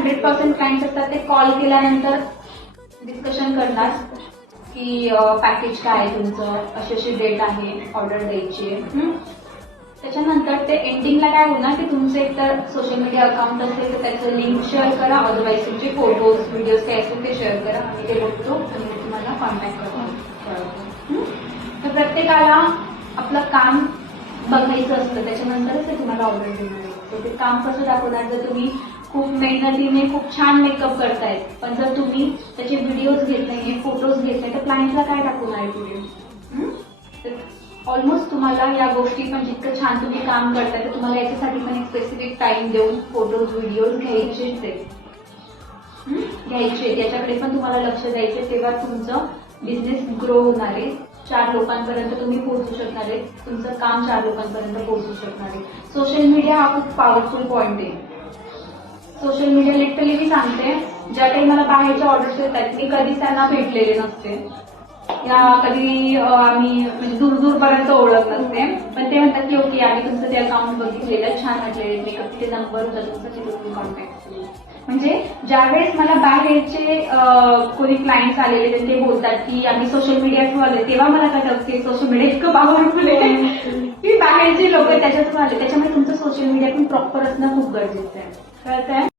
100% clients असतात ते call केल्यानंतर डिस्कशन करणार की पॅकेज काय आहे तुमचं, अशी अशी डेट आहे, ऑर्डर द्यायची आहे. त्याच्यानंतर ते एंडिंगला काय होणार की तुमचं एकतर सोशल मीडिया अकाउंट असेल तर त्याचं लिंक शेअर करा, अदरवाईज तुमचे फोटोज व्हिडिओज काय असेल ते शेअर करा आणि ते बघतो आणि मी तुम्हाला कॉन्टॅक्ट करतो. तर प्रत्येकाला आपलं काम बघायचं असतं, त्याच्यानंतरच ते तुम्हाला ऑर्डर देणार आहे. तर ते काम कसं दाखवणार, जर तुम्ही खूप मेहनतीने खूप छान मेकअप करतायत पण जर तुम्ही त्याचे व्हिडिओज घेत नाहीये, फोटोज घेत नाही तर क्लायंटला काय दाखवणार आहे व्हिडिओ. तर ऑलमोस्ट तुम्हाला या गोष्टी पण जितकं छान तुम्ही काम करताय तर तुम्हाला याच्यासाठी पण एक स्पेसिफिक टाइम देऊन फोटोज व्हिडिओज घ्यायचेच घ्यायचे, याच्याकडे पण तुम्हाला लक्ष द्यायचे. तेव्हा तुमचं बिझनेस ग्रो होणार आहे, 4 लोकांपर्यंत तुम्ही पोहोचू शकणार आहे, तुमचं काम 4 लोकांपर्यंत पोहोचू शकणार आहे. सोशल मीडिया हा खूप पॉवरफुल पॉइंट आहे. सोशल मीडिया लिटरली मी सांगते, ज्या काही मला बाहेरच्या ऑर्डर्स येतात मी कधीच त्यांना भेटलेले नसते या कधी आम्ही म्हणजे दूरपर्यंत ओळख नसते, पण ते म्हणतात की ओके आम्ही तुमचं ते अकाउंट बघितलेलं, छान वाटलेलं मेकअप, तिथे नंबर होता तुमचा, तिथे तुम्ही कॉन्टॅक्ट केला. म्हणजे ज्यावेळेस मला बाहेरचे कोणी क्लायंट्स आलेले तर ते बोलतात की आम्ही सोशल मीडिया थ्रू आले, तेव्हा मला कळतं की सोशल मीडिया इतकं पॉवरफुल आहे की बाहेरचे लोक त्याच्यातून आले. त्याच्यामुळे तुमचं सोशल मीडिया पण प्रॉपर असणं खूप गरजेचं आहे. कळतंय?